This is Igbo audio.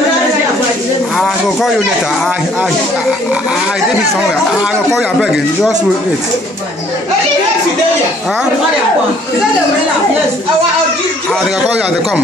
I will call you later. I did it somewhere. I will call you. I beg you. Just wait. Huh? I think I'll call you as they come.